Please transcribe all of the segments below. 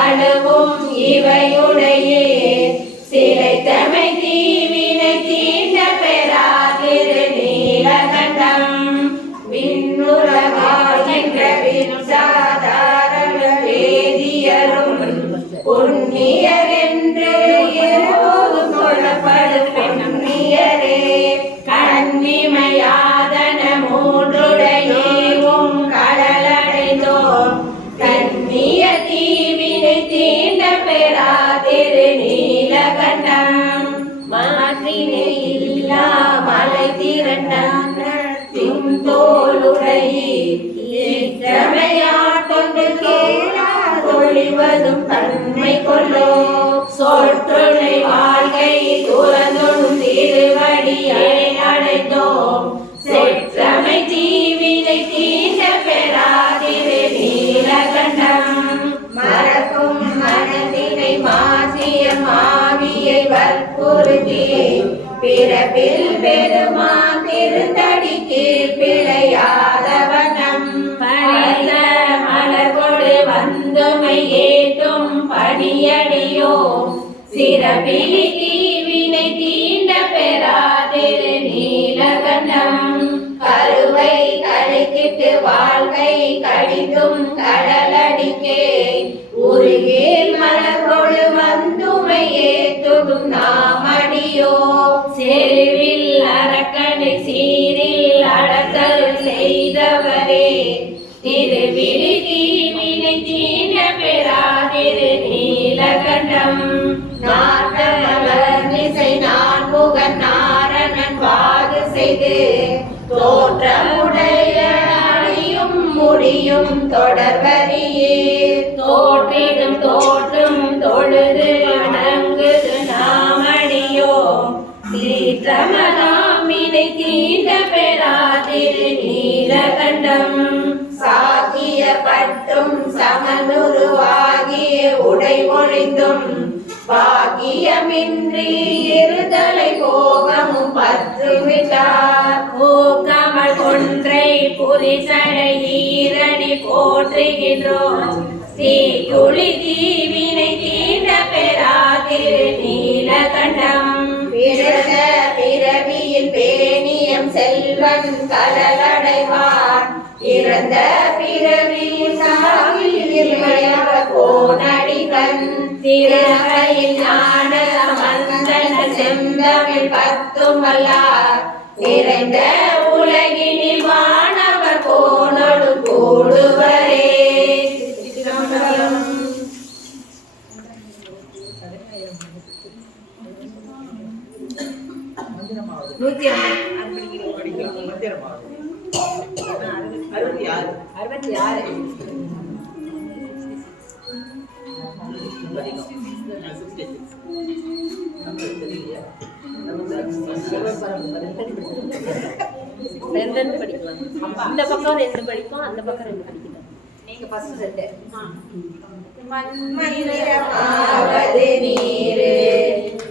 அணுவும் இவையுடைய சிலை தமை தீவினை தீண்ட பெறா திரு நீலகண்டம் விண்ணுலகாகின்ற விண்சாதாரண வேதியரும் புண்ணியர் என்று எப்போதும் சொல்லப்படும் புண்ணியரே கண்ணிமையாதன மூன்றுடையேவும் கடலடைந்தோம் கண்ணிய தீவினை தீண்ட பெறா திரு நீலகண்டம் மாற்றினை இல்லா மலை திரண்டான சிற்றமையாட்கொண்டு கேளா தொழிவதும் தன்மை கொள்ளோ சொற்றுணை வாழ்க்கை துறந்தும் திருவடியை அடைந்தோம் செற்றமை தீவினை தீண்ட பெறா திரு நீலகண்டம் மறக்கும் மனதினை மாசிய மாவியை வற்புறுத்தி பிறப்பில் பெருமான் திருத்தடி கீழ் பிழையாத வண்ணம் பழைய மலர்கொடு வந்துமை ஏற்றும் படியடியோ சிறப்பிலி தீவினை தீண்ட பெறா திரு நீலகண்டம் கருவை கழித்திட்டு வாழ்க்கை கடித்தும் கடலடிக்கே உருகேல் மலர்கொடு வந்துமை ஏற்றும் நாமடியோ செருவில் அரக்கனை சீரில் அடத்தல் செய்தவரே திருவிழி தீவினை தீண்ட பெறா திரு நீலகண்டம் நாட்டமலர் நிசை நான்முகன் நாரணன் வாது செய்து தோற்றமுடைய அணியும் முடியும் தொடர்வரியே தோற்றிடும் தோற்றும் தொழுது வணங்குது நாமடியோ சீற்றமனாமினை தீண்ட பெறா திரு நீலகண்டம் சாகிய பட்டும் சமனுருவாகிய உடை ஒழிந்தும் பாகியமின்றி இருதலை போகமும் பற்றுவிட்டார் பூக்கமல் கொன்றை புரிசடை ஈரணி போற்றுகின்றோம் தீக்குழி தீவினை தீண்ட பெறா திரு நீலகண்டம் பிறந்த பிறவியில் பேணியம் செல்வன் கடலடைவான் இறந்த பிறவியில் சாகில் கோனடிகன் திறமையில் ஞான சம்பந்தன செந்தமிழ் பத்துமல்லார் நிறைந்த உலகினில் வானவர் கோனொடு கூடுவரே. ரெண்டு படிக்கலாம். இந்த பக்கம் ரெண்டு படிப்போம், அந்த பக்கம் ரெண்டு படிக்கலாம். நீங்க ஃபர்ஸ்ட் ரெண்டு. மண்மணிரமாவது நீரு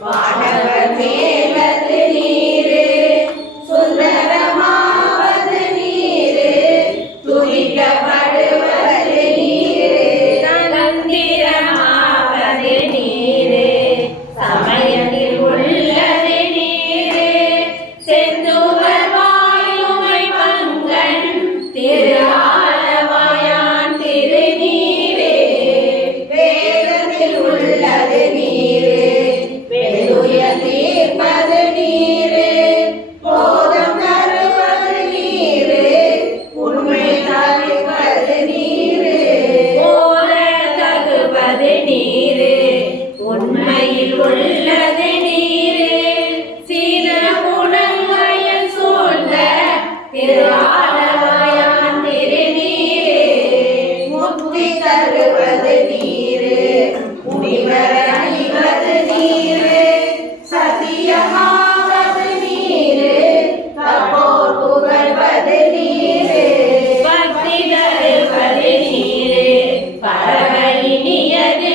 வானவர் மேலது நீரு சுந்தரமாவது நீரு துரிக்கப்படுவது நீரு தந்திரமாவது நீரு சமயத்தில் உள்ளது நீரு செந்துவர் வாயுமை பங்கன் திரு ஆலவாயான் திருநீரே வேதத்தில் உள்ளது நீரு வெளுய தீர்ப்பது நீரு போதம் தருவது நீரு உண்மை தவிர்ப்பது நீரு போத தகுவது நீரு உண்மையில் உள்ளது நீரு சீர புனல்வயல் சூழ்ந்த திரு ஆலவாயான் திருநீரே முக்தி தருவது நீரு முனிவர் அணிவது நீரு சத்தியமாவது நீரு தப்போர் புகழ்வது நீரு பக்தி தருவது நீரு பரவலினியது